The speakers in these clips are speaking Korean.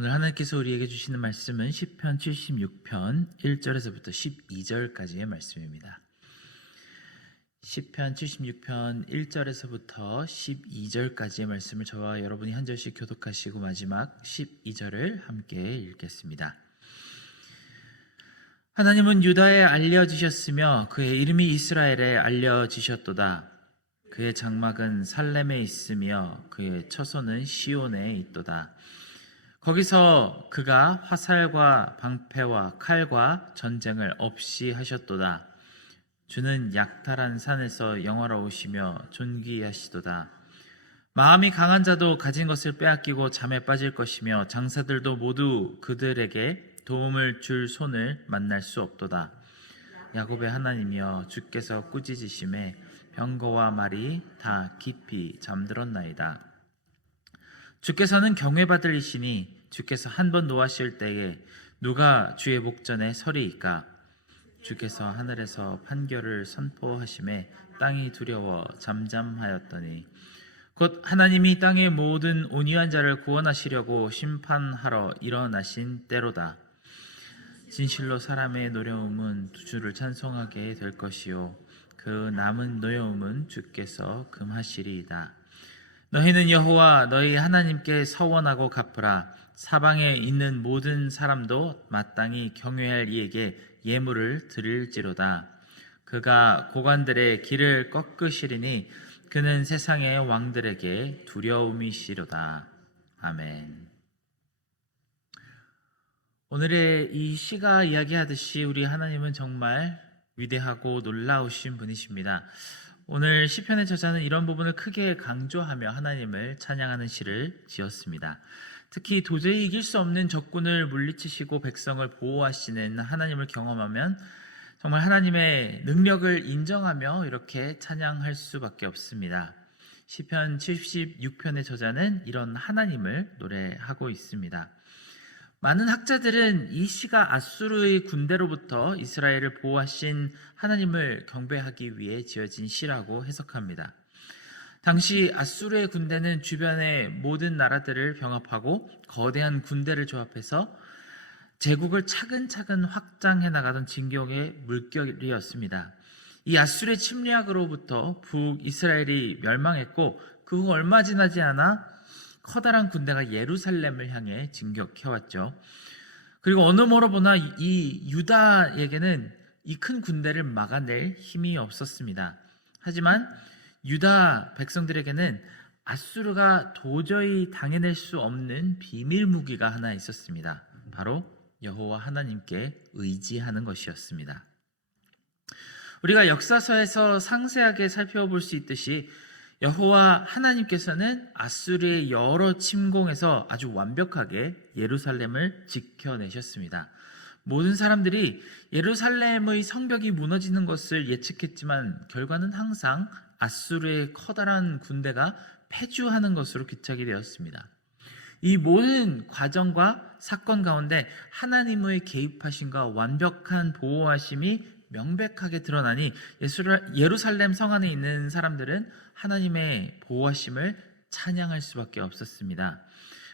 오늘 하나님께서 우리에게 주시는 말씀은 시편 76편 1절에서부터 12절까지의 말씀입니다. 시편 76편 1절에서부터 12절까지의 말씀을 저와 여러분이 한 절씩 교독하시고 마지막 12절을 함께 읽겠습니다. 하나님은 유다에 알려지셨으며 그의 이름이 이스라엘에 알려지셨도다. 그의 장막은 살렘에 있으며 그의 처소는 시온에 있도다. 거기서 그가 화살과 방패와 칼과 전쟁을 없이 하셨도다. 주는 약탈한 산에서 영화로우시며 존귀하시도다. 마음이 강한 자도 가진 것을 빼앗기고 잠에 빠질 것이며 장사들도 모두 그들에게 도움을 줄 손을 만날 수 없도다. 야곱의 하나님이여, 주께서 꾸짖으심에 병거와 말이 다 깊이 잠들었나이다. 주께서는 경외받을 이시니 주께서 한 번 노하실 때에 누가 주의 목전에 서리이까? 주께서 하늘에서 판결을 선포하심에 땅이 두려워 잠잠하였더니 곧 하나님이 땅의 모든 온유한 자를 구원하시려고 심판하러 일어나신 때로다. 진실로 사람의 노여움은 주를 찬송하게 될 것이요 그 남은 노여움은 주께서 금하시리이다. 너희는 여호와 너희 하나님께 서원하고 갚으라. 사방에 있는 모든 사람도 마땅히 경외할 이에게 예물을 드릴지로다. 그가 고관들의 길을 꺾으시리니 그는 세상의 왕들에게 두려움이시로다. 아멘. 오늘의 이 시가 이야기하듯이 우리 하나님은 정말 위대하고 놀라우신 분이십니다. 오늘 시편의 저자는 이런 부분을 크게 강조하며 하나님을 찬양하는 시를 지었습니다. 특히 도저히 이길 수 없는 적군을 물리치시고 백성을 보호하시는 하나님을 경험하면 정말 하나님의 능력을 인정하며 이렇게 찬양할 수밖에 없습니다. 시편 76편의 저자는 이런 하나님을 노래하고 있습니다. 많은 학자들은 이 시가 아수르의 군대로부터 이스라엘을 보호하신 하나님을 경배하기 위해 지어진 시라고 해석합니다. 당시 아수르의 군대는 주변의 모든 나라들을 병합하고 거대한 군대를 조합해서 제국을 차근차근 확장해 나가던 진격의 물결이었습니다. 이 아수르의 침략으로부터 북이스라엘이 멸망했고 그 후 얼마 지나지 않아 커다란 군대가 예루살렘을 향해 진격해왔죠. 그리고 어느 뭐로 보나 이 유다에게는 이 큰 군대를 막아낼 힘이 없었습니다. 하지만 유다 백성들에게는 아수르가 도저히 당해낼 수 없는 비밀 무기가 하나 있었습니다. 바로 여호와 하나님께 의지하는 것이었습니다. 우리가 역사서에서 상세하게 살펴볼 수 있듯이 여호와 하나님께서는 아수르의 여러 침공에서 아주 완벽하게 예루살렘을 지켜내셨습니다. 모든 사람들이 예루살렘의 성벽이 무너지는 것을 예측했지만 결과는 항상 아수르의 커다란 군대가 패주하는 것으로 귀착이 되었습니다. 이 모든 과정과 사건 가운데 하나님의 개입하심과 완벽한 보호하심이 명백하게 드러나니 예루살렘 성 안에 있는 사람들은 하나님의 보호하심을 찬양할 수밖에 없었습니다.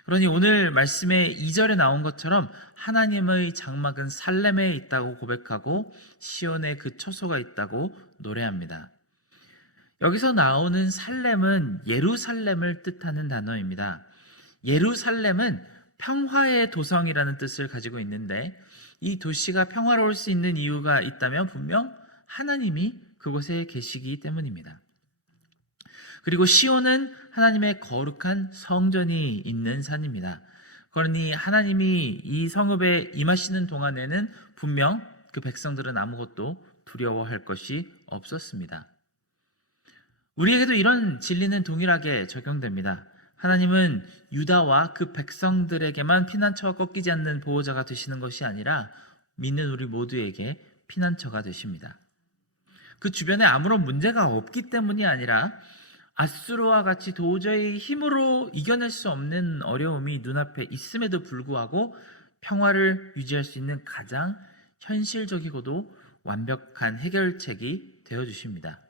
그러니 오늘 말씀의 2절에 나온 것처럼 하나님의 장막은 살렘에 있다고 고백하고 시온에 그 처소가 있다고 노래합니다. 여기서 나오는 살렘은 예루살렘을 뜻하는 단어입니다. 예루살렘은 평화의 도성이라는 뜻을 가지고 있는데 이 도시가 평화로울 수 있는 이유가 있다면 분명 하나님이 그곳에 계시기 때문입니다. 그리고 시온은 하나님의 거룩한 성전이 있는 산입니다. 그러니 하나님이 이 성읍에 임하시는 동안에는 분명 그 백성들은 아무것도 두려워할 것이 없었습니다. 우리에게도 이런 진리는 동일하게 적용됩니다. 하나님은 유다와 그 백성들에게만 피난처가 꺾이지 않는 보호자가 되시는 것이 아니라 믿는 우리 모두에게 피난처가 되십니다. 그 주변에 아무런 문제가 없기 때문이 아니라 아수르와 같이 도저히 힘으로 이겨낼 수 없는 어려움이 눈앞에 있음에도 불구하고 평화를 유지할 수 있는 가장 현실적이고도 완벽한 해결책이 되어주십니다.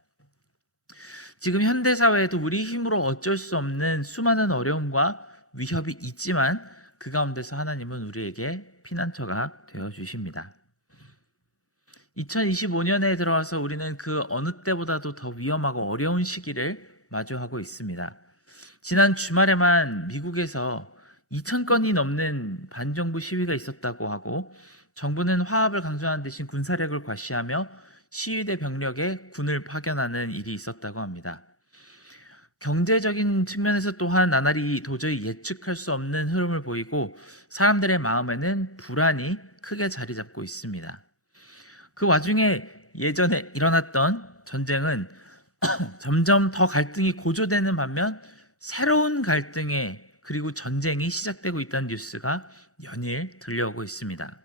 지금 현대사회에도 우리 힘으로 어쩔 수 없는 수많은 어려움과 위협이 있지만 그 가운데서 하나님은 우리에게 피난처가 되어 주십니다. 2025년에 들어와서 우리는 그 어느 때보다도 더 위험하고 어려운 시기를 마주하고 있습니다. 지난 주말에만 미국에서 2,000건이 넘는 반정부 시위가 있었다고 하고, 정부는 화합을 강조하는 대신 군사력을 과시하며 시위대 병력에 군을 파견하는 일이 있었다고 합니다. 경제적인 측면에서 또한 나날이 도저히 예측할 수 없는 흐름을 보이고 사람들의 마음에는 불안이 크게 자리 잡고 있습니다. 그 와중에 예전에 일어났던 전쟁은 점점 더 갈등이 고조되는 반면 새로운 갈등에 그리고 전쟁이 시작되고 있다는 뉴스가 연일 들려오고 있습니다.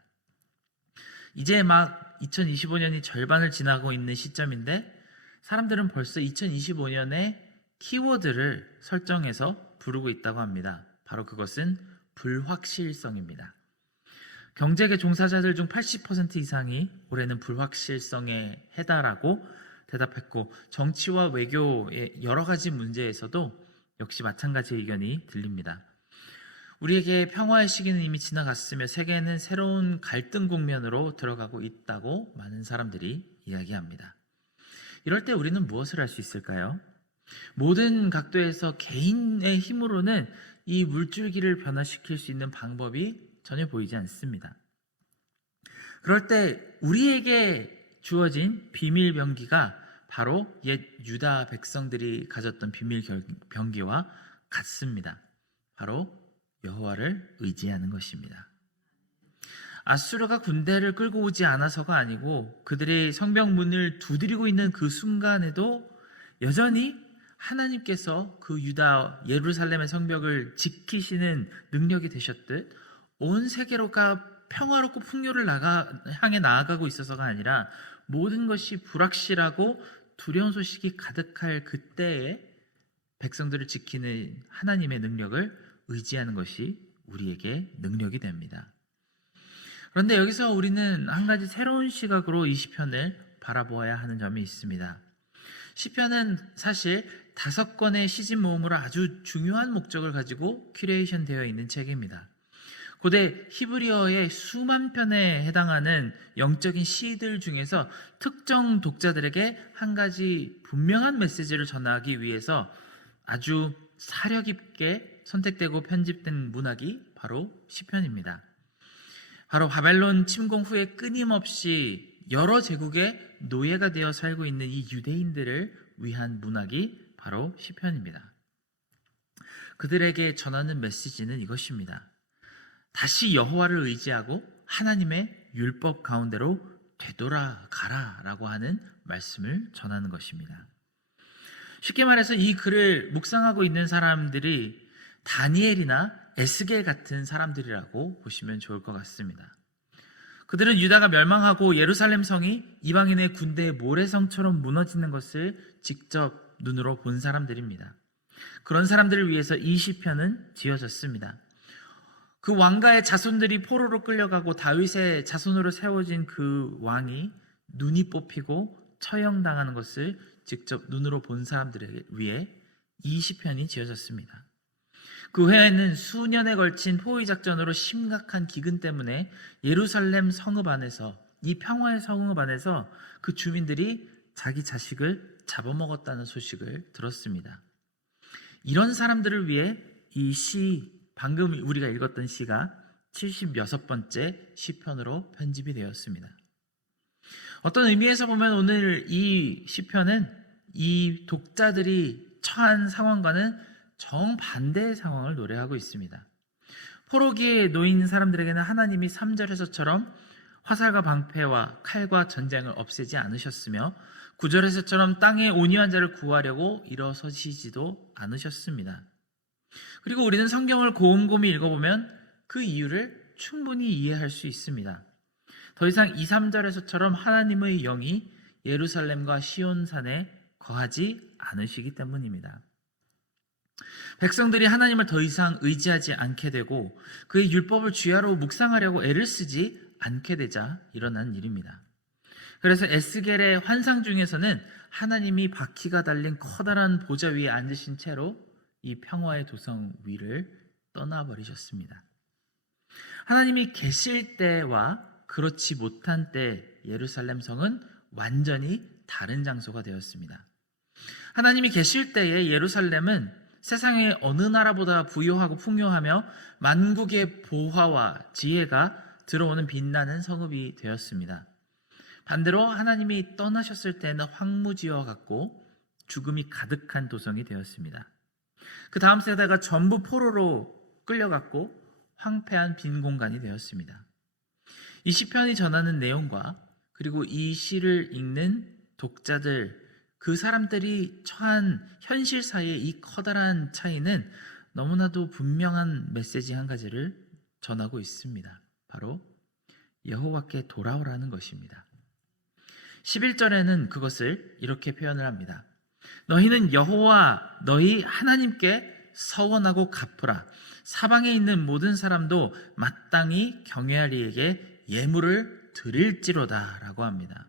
이제 막 2025년이 절반을 지나고 있는 시점인데 사람들은 벌써 2025년에 키워드를 설정해서 부르고 있다고 합니다. 바로 그것은 불확실성입니다. 경제계 종사자들 중 80% 이상이 올해는 불확실성에 해다라고 대답했고, 정치와 외교의 여러 가지 문제에서도 역시 마찬가지 의견이 들립니다. 우리에게 평화의 시기는 이미 지나갔으며 세계는 새로운 갈등 국면으로 들어가고 있다고 많은 사람들이 이야기합니다. 이럴 때 우리는 무엇을 할 수 있을까요? 모든 각도에서 개인의 힘으로는 이 물줄기를 변화시킬 수 있는 방법이 전혀 보이지 않습니다. 그럴 때 우리에게 주어진 비밀 병기가 바로 옛 유다 백성들이 가졌던 비밀 병기와 같습니다. 바로 여호와를 의지하는 것입니다. 아수르가 군대를 끌고 오지 않아서가 아니고 그들의 성벽 문을 두드리고 있는 그 순간에도 여전히 하나님께서 그 유다 예루살렘의 성벽을 지키시는 능력이 되셨듯 온 세계로가 평화롭고 풍요를 향해 나아가고 있어서가 아니라 모든 것이 불확실하고 두려운 소식이 가득할 그때에 백성들을 지키는 하나님의 능력을 의지하는 것이 우리에게 능력이 됩니다. 그런데 여기서 우리는 한 가지 새로운 시각으로 이 시편을 바라보아야 하는 점이 있습니다. 시편은 사실 5권의 시집 모음으로 아주 중요한 목적을 가지고 큐레이션 되어 있는 책입니다. 고대 히브리어의 수만 편에 해당하는 영적인 시들 중에서 특정 독자들에게 한 가지 분명한 메시지를 전하기 위해서 아주 사려 깊게 선택되고 편집된 문학이 바로 시편입니다. 바로 바벨론 침공 후에 끊임없이 여러 제국의 노예가 되어 살고 있는 이 유대인들을 위한 문학이 바로 시편입니다. 그들에게 전하는 메시지는 이것입니다. 다시 여호와를 의지하고 하나님의 율법 가운데로 되돌아가라 라고 하는 말씀을 전하는 것입니다. 쉽게 말해서 이 글을 묵상하고 있는 사람들이 다니엘이나 에스겔 같은 사람들이라고 보시면 좋을 것 같습니다. 그들은 유다가 멸망하고 예루살렘 성이 이방인의 군대의 모래성처럼 무너지는 것을 직접 눈으로 본 사람들입니다. 그런 사람들을 위해서 이 시편은 지어졌습니다. 그 왕가의 자손들이 포로로 끌려가고 다윗의 자손으로 세워진 그 왕이 눈이 뽑히고 처형당하는 것을 직접 눈으로 본 사람들을 위해 이 시편이 지어졌습니다. 그 후에는 수년에 걸친 포위 작전으로 심각한 기근 때문에 예루살렘 성읍 안에서, 이 평화의 성읍 안에서 그 주민들이 자기 자식을 잡아먹었다는 소식을 들었습니다. 이런 사람들을 위해 이 시, 방금 우리가 읽었던 시가 76번째 시편으로 편집이 되었습니다. 어떤 의미에서 보면 오늘 이 시편은 이 독자들이 처한 상황과는 정반대의 상황을 노래하고 있습니다. 포로기에 놓인 사람들에게는 하나님이 3절에서처럼 화살과 방패와 칼과 전쟁을 없애지 않으셨으며 9절에서처럼 땅에 온유한 자를 구하려고 일어서시지도 않으셨습니다. 그리고 우리는 성경을 곰곰이 읽어보면 그 이유를 충분히 이해할 수 있습니다. 더 이상 2, 3절에서처럼 하나님의 영이 예루살렘과 시온산에 거하지 않으시기 때문입니다. 백성들이 하나님을 더 이상 의지하지 않게 되고 그의 율법을 주야로 묵상하려고 애를 쓰지 않게 되자 일어난 일입니다. 그래서 에스겔의 환상 중에서는 하나님이 바퀴가 달린 커다란 보좌 위에 앉으신 채로 이 평화의 도성 위를 떠나버리셨습니다. 하나님이 계실 때와 그렇지 못한 때 예루살렘 성은 완전히 다른 장소가 되었습니다. 하나님이 계실 때의 예루살렘은 세상의 어느 나라보다 부유하고 풍요하며 만국의 보화와 지혜가 들어오는 빛나는 성읍이 되었습니다. 반대로 하나님이 떠나셨을 때는 황무지와 같고 죽음이 가득한 도성이 되었습니다. 그 다음 세대가 전부 포로로 끌려갔고 황폐한 빈 공간이 되었습니다. 이 시편이 전하는 내용과 그리고 이 시를 읽는 독자들, 그 사람들이 처한 현실 사이의 이 커다란 차이는 너무나도 분명한 메시지 한 가지를 전하고 있습니다. 바로 여호와께 돌아오라는 것입니다. 11절에는 그것을 이렇게 표현을 합니다. 너희는 여호와 너희 하나님께 서원하고 갚으라. 사방에 있는 모든 사람도 마땅히 경외할 이에게 예물을 드릴지로다 라고 합니다.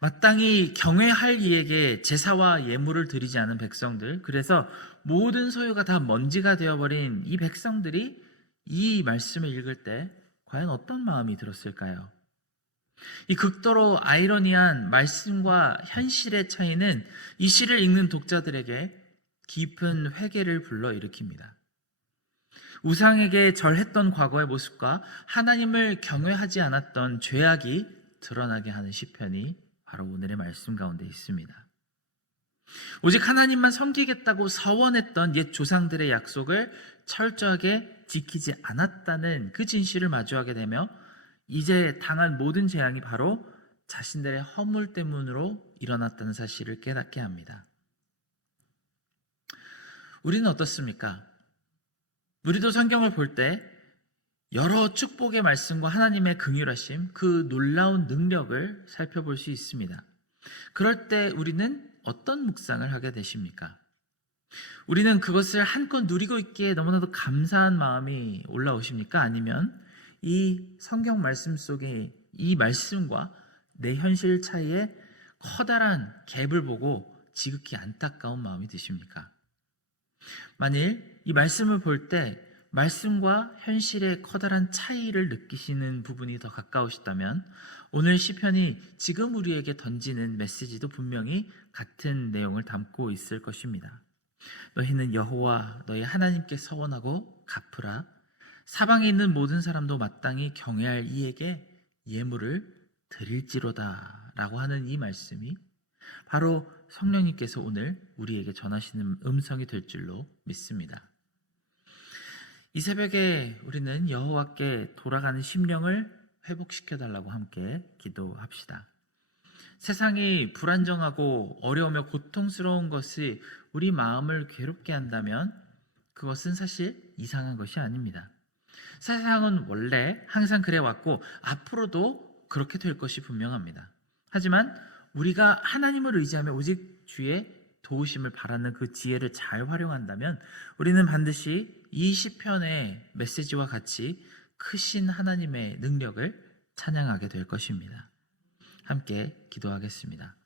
마땅히 경외할 이에게 제사와 예물을 드리지 않은 백성들, 그래서 모든 소유가 다 먼지가 되어버린 이 백성들이 이 말씀을 읽을 때 과연 어떤 마음이 들었을까요? 이 극도로 아이러니한 말씀과 현실의 차이는 이 시를 읽는 독자들에게 깊은 회개를 불러일으킵니다. 우상에게 절했던 과거의 모습과 하나님을 경외하지 않았던 죄악이 드러나게 하는 시편이 바로 오늘의 말씀 가운데 있습니다. 오직 하나님만 섬기겠다고 서원했던 옛 조상들의 약속을 철저하게 지키지 않았다는 그 진실을 마주하게 되며 이제 당한 모든 재앙이 바로 자신들의 허물 때문으로 일어났다는 사실을 깨닫게 합니다. 우리는 어떻습니까? 우리도 성경을 볼 때 여러 축복의 말씀과 하나님의 긍휼하심, 그 놀라운 능력을 살펴볼 수 있습니다. 그럴 때 우리는 어떤 묵상을 하게 되십니까? 우리는 그것을 한껏 누리고 있기에 너무나도 감사한 마음이 올라오십니까? 아니면 이 성경 말씀 속에 이 말씀과 내 현실 차이에 커다란 갭을 보고 지극히 안타까운 마음이 드십니까? 만일 이 말씀을 볼 때 말씀과 현실의 커다란 차이를 느끼시는 부분이 더 가까우시다면 오늘 시편이 지금 우리에게 던지는 메시지도 분명히 같은 내용을 담고 있을 것입니다. 너희는 여호와 너희 하나님께 서원하고 갚으라. 사방에 있는 모든 사람도 마땅히 경외할 이에게 예물을 드릴지로다 라고 하는 이 말씀이 바로 성령님께서 오늘 우리에게 전하시는 음성이 될 줄로 믿습니다. 이 새벽에 우리는 여호와께 돌아가는 심령을 회복시켜 달라고 함께 기도합시다. 세상이 불안정하고 어려우며 고통스러운 것이 우리 마음을 괴롭게 한다면 그것은 사실 이상한 것이 아닙니다. 세상은 원래 항상 그래왔고 앞으로도 그렇게 될 것이 분명합니다. 하지만 우리가 하나님을 의지하며 오직 주의 도우심을 바라는 그 지혜를 잘 활용한다면 우리는 반드시 이 시편의 메시지와 같이 크신 하나님의 능력을 찬양하게 될 것입니다. 함께 기도하겠습니다.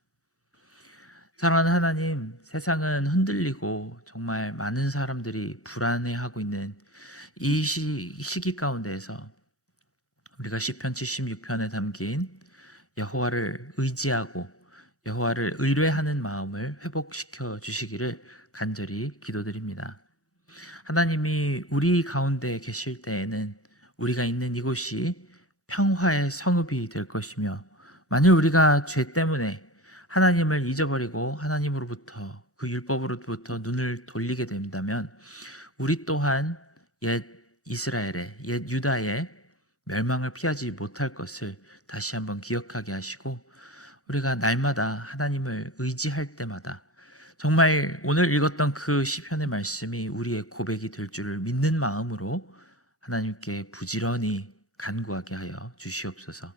사랑하는 하나님, 세상은 흔들리고 정말 많은 사람들이 불안해하고 있는 이 시기 가운데에서 우리가 시편 76편에 담긴 여호와를 의지하고 여호와를 의뢰하는 마음을 회복시켜 주시기를 간절히 기도드립니다. 하나님이 우리 가운데 계실 때에는 우리가 있는 이곳이 평화의 성읍이 될 것이며 만일 우리가 죄 때문에 하나님을 잊어버리고 하나님으로부터 그 율법으로부터 눈을 돌리게 된다면 우리 또한 옛 이스라엘의 옛 유다의 멸망을 피하지 못할 것을 다시 한번 기억하게 하시고 우리가 날마다 하나님을 의지할 때마다 정말 오늘 읽었던 그 시편의 말씀이 우리의 고백이 될 줄을 믿는 마음으로 하나님께 부지런히 간구하게 하여 주시옵소서.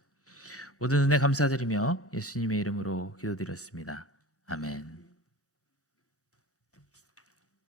모든 은혜 감사드리며 예수님의 이름으로 기도드렸습니다. 아멘.